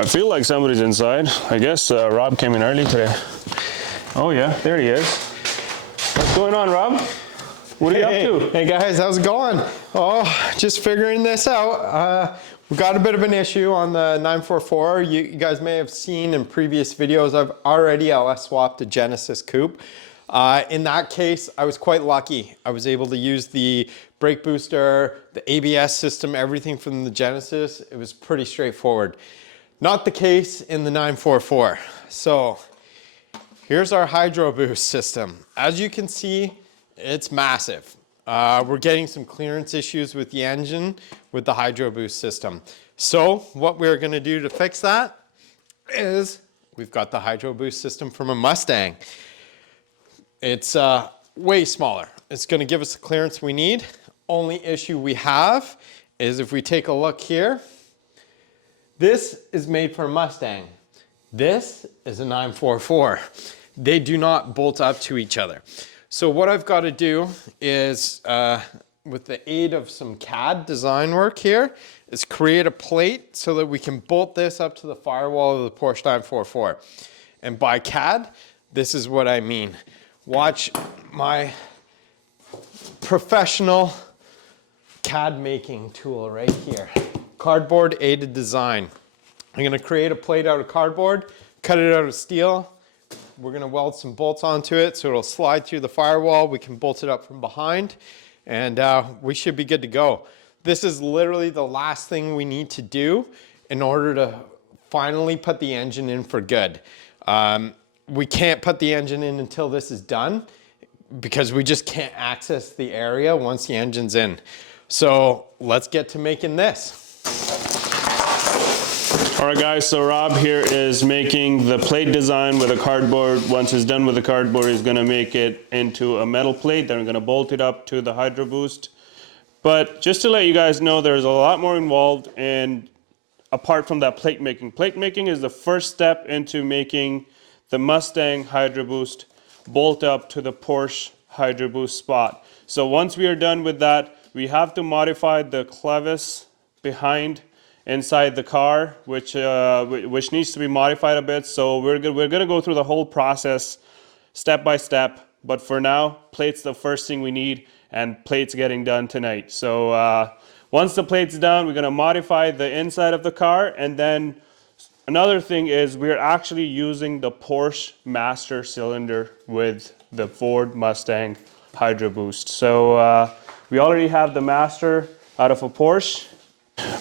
I feel like somebody's inside. I guess Rob came in early today. Oh yeah, there he is. What's going on, Rob? What are you up to? Hey guys, how's it going? Oh, just figuring this out. We got a bit of an issue on the 944. You guys may have seen in previous videos, I've already LS swapped a Genesis coupe. In that case, I was quite lucky. I was able to use the brake booster, the ABS system, everything from the Genesis. It was pretty straightforward. Not the case in the 944. So here's our hydro boost system. As you can see, it's massive. We're getting some clearance issues with the engine with the hydro boost system. So what we're gonna do to fix that is we've got the hydro boost system from a Mustang. It's way smaller. It's gonna give us the clearance we need. Only issue we have is if we take a look here, this is made for a Mustang. This is a 944. They do not bolt up to each other. So what I've got to do is, with the aid of some CAD design work here, is create a plate so that we can bolt this up to the firewall of the Porsche 944. And by CAD, this is what I mean. Watch my professional CAD making tool right here. Cardboard aided design. I'm gonna create a plate out of cardboard, cut it out of steel. We're gonna weld some bolts onto it so it'll slide through the firewall. We can bolt it up from behind and we should be good to go. This is literally the last thing we need to do in order to finally put the engine in for good. We can't put the engine in until this is done because we just can't access the area once the engine's in. So let's get to making this. All right guys, so Rob here is making the plate design with a cardboard. Once he's done with the cardboard, he's gonna make it into a metal plate. Then we're gonna bolt it up to the hydro boost. But just to let you guys know, there's a lot more involved in, apart from that plate making. Plate making is the first step into making the Mustang hydro boost bolt up to the Porsche hydro boost spot. So once we are done with that, we have to modify the clevis behind inside the car, which needs to be modified a bit. So we're gonna go through the whole process step by step. But for now, plate's the first thing we need, and plate's getting done tonight. So once the plate's done, we're gonna modify the inside of the car. And then another thing is we're actually using the Porsche master cylinder with the Ford Mustang hydro boost. So we already have the master out of a Porsche.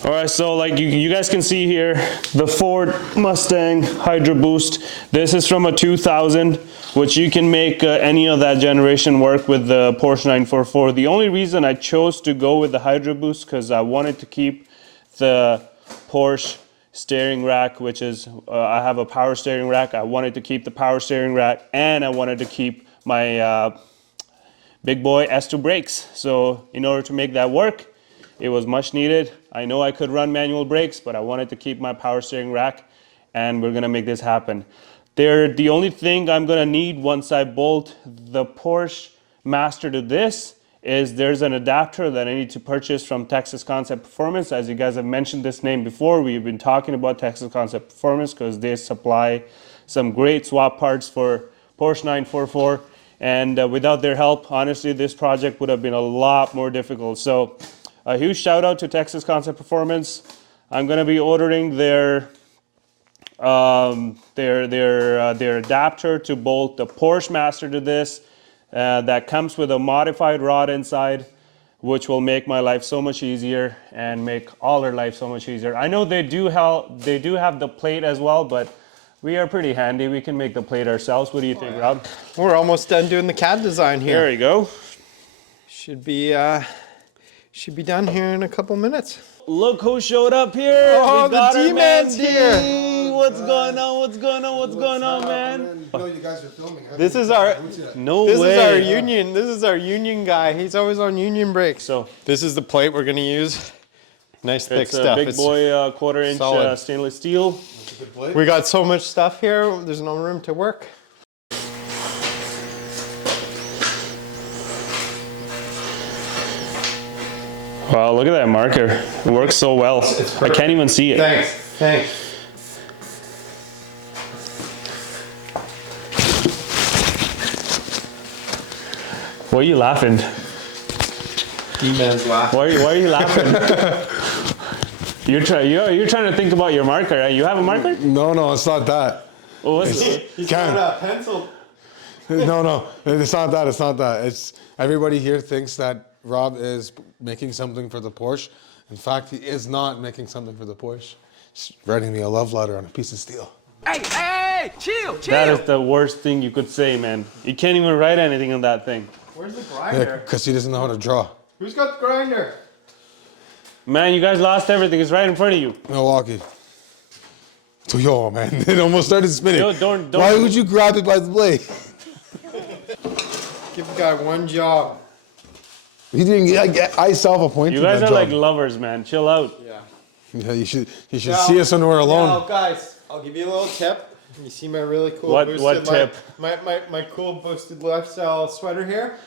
All right, so like you guys can see here, the Ford Mustang hydro boost. This is from a 2000, which you can make any of that generation work with the Porsche 944. The only reason I chose to go with the hydro boost because I wanted to keep the Porsche steering rack, which is, I have a power steering rack. I wanted to keep the power steering rack, and I wanted to keep my big boy S2 brakes. So in order to make that work, it was much needed. I know I could run manual brakes, but I wanted to keep my power steering rack, and we're gonna make this happen. The only thing I'm gonna need once I bolt the Porsche Master to this is there's an adapter that I need to purchase from Texas Concept Performance. As you guys have mentioned this name before, we've been talking about Texas Concept Performance because they supply some great swap parts for Porsche 944. And without their help, honestly, this project would have been a lot more difficult. So a huge shout out to Texas Concept Performance. I'm going to be ordering their adapter to bolt the Porsche Master to this. That comes with a modified rod inside, which will make my life so much easier and make all their life so much easier. I know they do have the plate as well, but we are pretty handy. We can make the plate ourselves. What do you think, Rob? We're almost done doing the CAD design here. There you go. Should be done here in a couple minutes. Look who showed up here. Oh, we got the D-Man's here. What's going on? What's going on? What's going on, man? You know you guys are filming. This is our This is our union. This is our union guy. He's always on union brakes. So this is the plate we're gonna use. Nice thick it's stuff. A big boy quarter-inch stainless steel. We got so much stuff here. There's no room to work. Wow, look at that marker. It works so well. I can't even see it. Thanks. Why are you laughing? E-man's laughing. Why are you laughing? You're trying to think about your marker, right? You have a marker? No, it's not that. Oh, what's He's got a pencil. No, it's not that. It's not that. It's everybody here thinks that Rob is making something for the Porsche. In fact, he is not making something for the Porsche. He's writing me a love letter on a piece of steel. Hey, chill. That is the worst thing you could say, man. You can't even write anything on that thing. Where's the Yeah, grinder? because he doesn't know how to draw. Who's got the grinder? Man, you guys lost everything. It's right in front of you. Milwaukee. So yo, man, it almost started spinning. Yo, don't. Why would you grab it by the blade? Give the guy one job. He didn't. I self-appointed. You guys that are like job. lovers, man. Chill out. Yeah. Yeah, you should see us when we're alone. Now, guys, I'll give you a little tip. You see my really cool What boosted tip? My cool boosted lifestyle sweater here?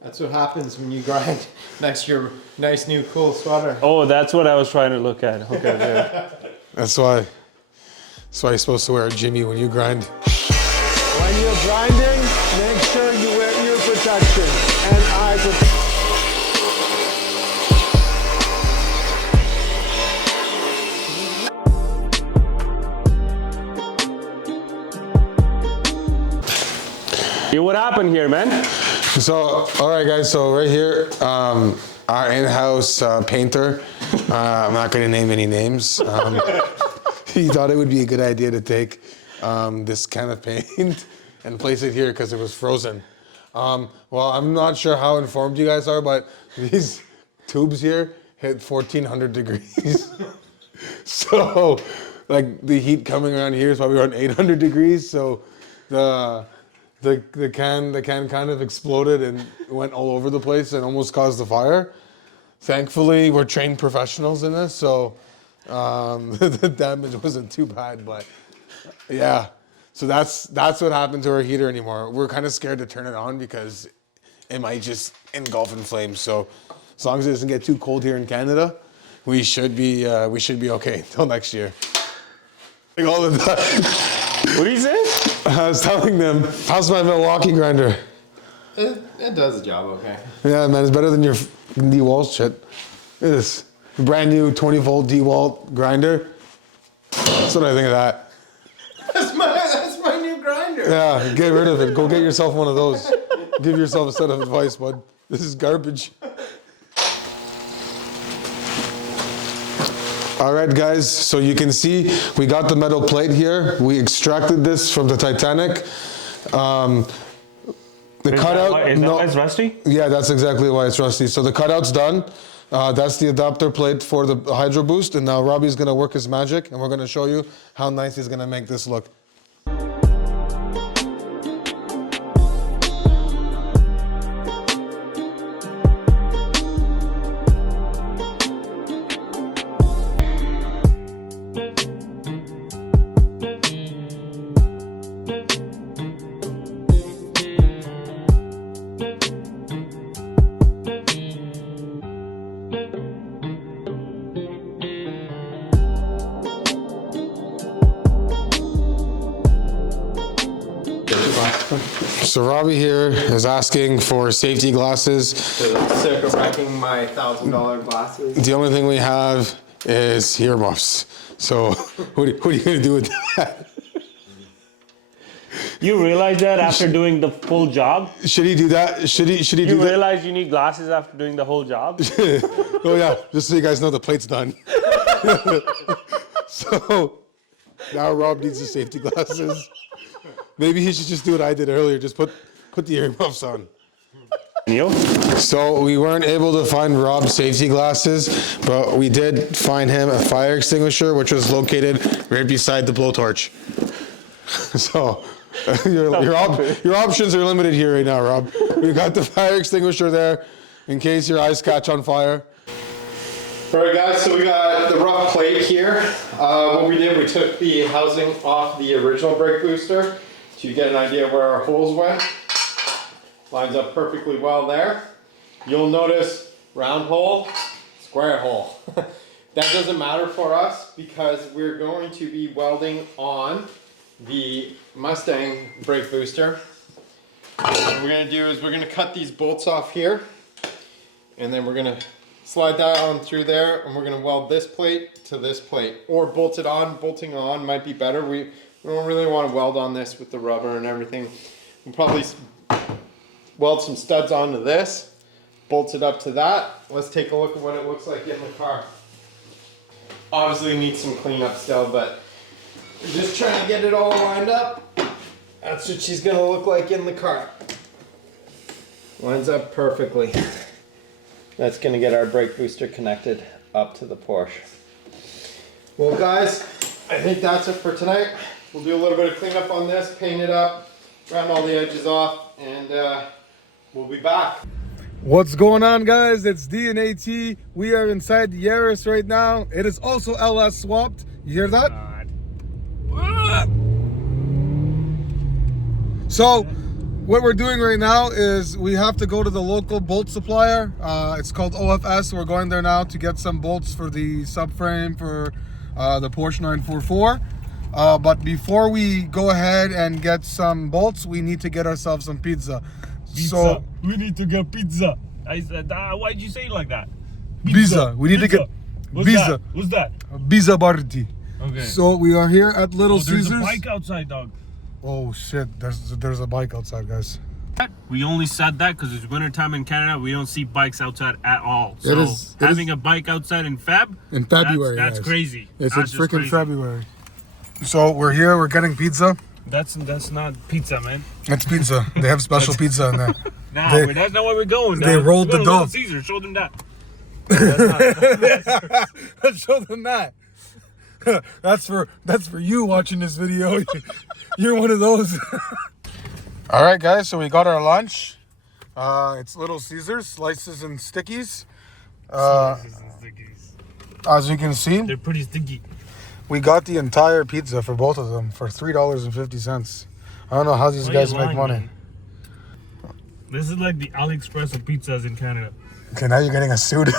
That's what happens when you grind next to your nice new cool sweater. Oh, that's what I was trying to look at. Okay, yeah. That's why you're supposed to wear a Jimmy when you grind. When you're grinding, make sure you wear ear protection and eye protection. Hey, what happened here, man? So, all right, guys. So right here, our in-house painter. I'm not going to name any names. He thought it would be a good idea to take this can of paint and place it here because it was frozen. Well, I'm not sure how informed you guys are, but these tubes here hit 1400 degrees. So, like the heat coming around here is probably around 800 degrees. So, the can kind of exploded and went all over the place and almost caused a fire. Thankfully, we're trained professionals in this, so the damage wasn't too bad. But yeah, so that's what happened to our heater anymore. We're kind of scared to turn it on because it might just engulf in flames. So as long as it doesn't get too cold here in Canada, we should be okay until next year. Like all of that. What do you say? I was telling them, how's my Milwaukee grinder? It does the job okay. Yeah, man, it's better than your DeWalt shit. Look at this brand new 20-volt DeWalt grinder. That's what I think of that. That's my new grinder. Yeah, get rid of it. Go get yourself one of those. Give yourself a set of advice, bud. This is garbage. All right, guys, so you can see we got the metal plate here. We extracted this from the Titanic. The cutout. Is that why it's rusty? Yeah, that's exactly why it's rusty. So the cutout's done. That's the adapter plate for the hydro boost. And now Robbie's gonna work his magic and we're gonna show you how nice he's gonna make this look. So Robbie here is asking for safety glasses. Sick of wrecking my $1,000 glasses. The only thing we have is earmuffs. So what are you gonna do with that? You realize that after doing the full job? Should he do that? Should he do You that? realize you need glasses after doing the whole job? Oh yeah, just so you guys know the plate's done. So now Rob needs the safety glasses. Maybe he should just do what I did earlier, just put the earmuffs on. Neil? So we weren't able to find Rob's safety glasses, but we did find him a fire extinguisher, which was located right beside the blowtorch. So your options are limited here right now, Rob. We got the fire extinguisher there in case your eyes catch on fire. All right, guys, so we got the rough plate here. What we did, we took the housing off the original brake booster to get an idea where our holes went. Lines up perfectly well there. You'll notice round hole, square hole. That doesn't matter for us because we're going to be welding on the Mustang brake booster. What we're gonna do is we're gonna cut these bolts off here, and then we're gonna slide that on through there, and we're gonna weld this plate to this plate, or bolt it on. Bolting on might be better. We don't really want to weld on this with the rubber and everything. We'll probably weld some studs onto this, bolt it up to that. Let's take a look at what it looks like in the car. Obviously needs some cleanup still, but we're just trying to get it all lined up. That's what she's gonna look like in the car. Lines up perfectly. That's gonna get our brake booster connected up to the Porsche. Well guys, I think that's it for tonight. We'll do a little bit of cleanup on this, paint it up, round all the edges off, and we'll be back. What's going on, guys? It's D and AT. We are inside the Yaris right now. It is also LS swapped. You hear that? So what we're doing right now is we have to go to the local bolt supplier. It's called OFS. We're going there now to get some bolts for the subframe for the Porsche 944. But before we go ahead and get some bolts, we need to get ourselves some pizza. So we need to get pizza. I said, why'd you say it like that? Pizza. We need to get What's pizza. That? What's that? Pizza party. Okay. So we are here at Little There's Caesars. a bike outside, dog. Oh shit! There's a bike outside, guys. We only said that because it's wintertime in Canada. We don't see bikes outside at all. So It is- having a bike outside in February. that's guys. crazy. It's That's just freaking crazy. February. So we're here. We're getting pizza. That's not pizza, man. It's pizza. They have special pizza in there. Nah, They- that's not where we're going. they dog. rolled We're the going to dough. Little Caesar. Show them that. Let's show them that. That's for you watching this video. You're one of those. All right, guys. So we got our lunch. It's Little Caesars, slices and stickies. As you can see, They're pretty sticky. we got the entire pizza for both of them for $3.50. I don't know how these Why guys you make lying, money. man? This is like the AliExpress of pizzas in Canada. Okay, now you're getting us sued.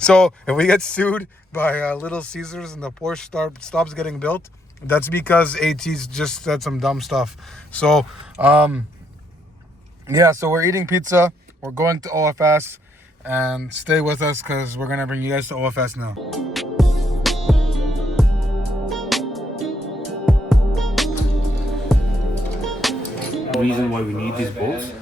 So if we get sued by Little Caesars and the Porsche stops getting built, that's because AT's just said some dumb stuff. So, yeah, so we're eating pizza. We're going to OFS, and stay with us because we're going to bring you guys to OFS now. The reason why we need these bolts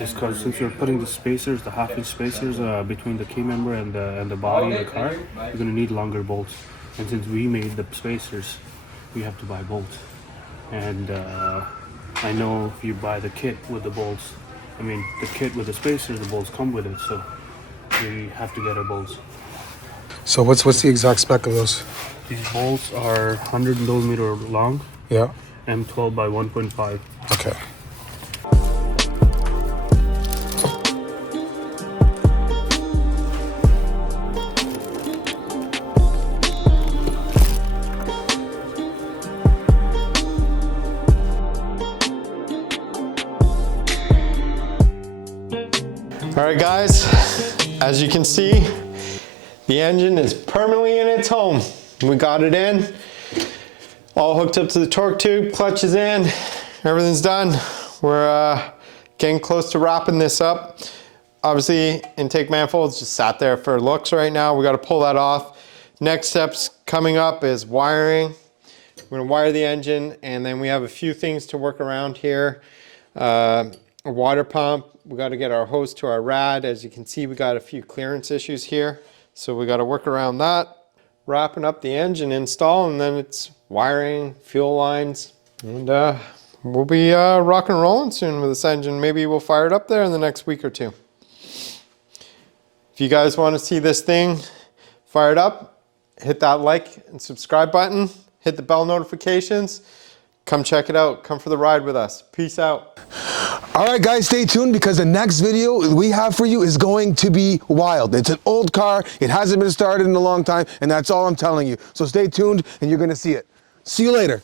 is because since we're putting the spacers, the half-inch spacers between the key member and the body of the car, we're going to need longer bolts. And since we made the spacers, we have to buy bolts. And I know if you buy the kit with the bolts, I mean the kit with the spacers, the bolts come with it, so we have to get our bolts. So what's the exact spec of those? These bolts are 100 millimeter long, Yeah. M12 by 1.5. Okay. All right, guys, as you can see, the engine is permanently in its home. We got it in, all hooked up to the torque tube, clutch is in, everything's done. We're getting close to wrapping this up. Obviously, intake manifold's just sat there for looks right now. We got to pull that off. Next steps coming up is wiring. We're gonna wire the engine, and then we have a few things to work around here. A water pump. We got to get our hose to our rad. As you can see, we got a few clearance issues here, so we got to work around that. Wrapping up the engine install, and then it's wiring, fuel lines, and we'll be rock and rolling soon with this engine. Maybe we'll fire it up there in the next week or two. If you guys want to see this thing fired up, hit that like and subscribe button, hit the bell notifications. Come check it out. Come for the ride with us. Peace out. All right, guys, stay tuned because the next video we have for you is going to be wild. It's an old car. It hasn't been started in a long time, and that's all I'm telling you. So stay tuned, and you're going to see it. See you later.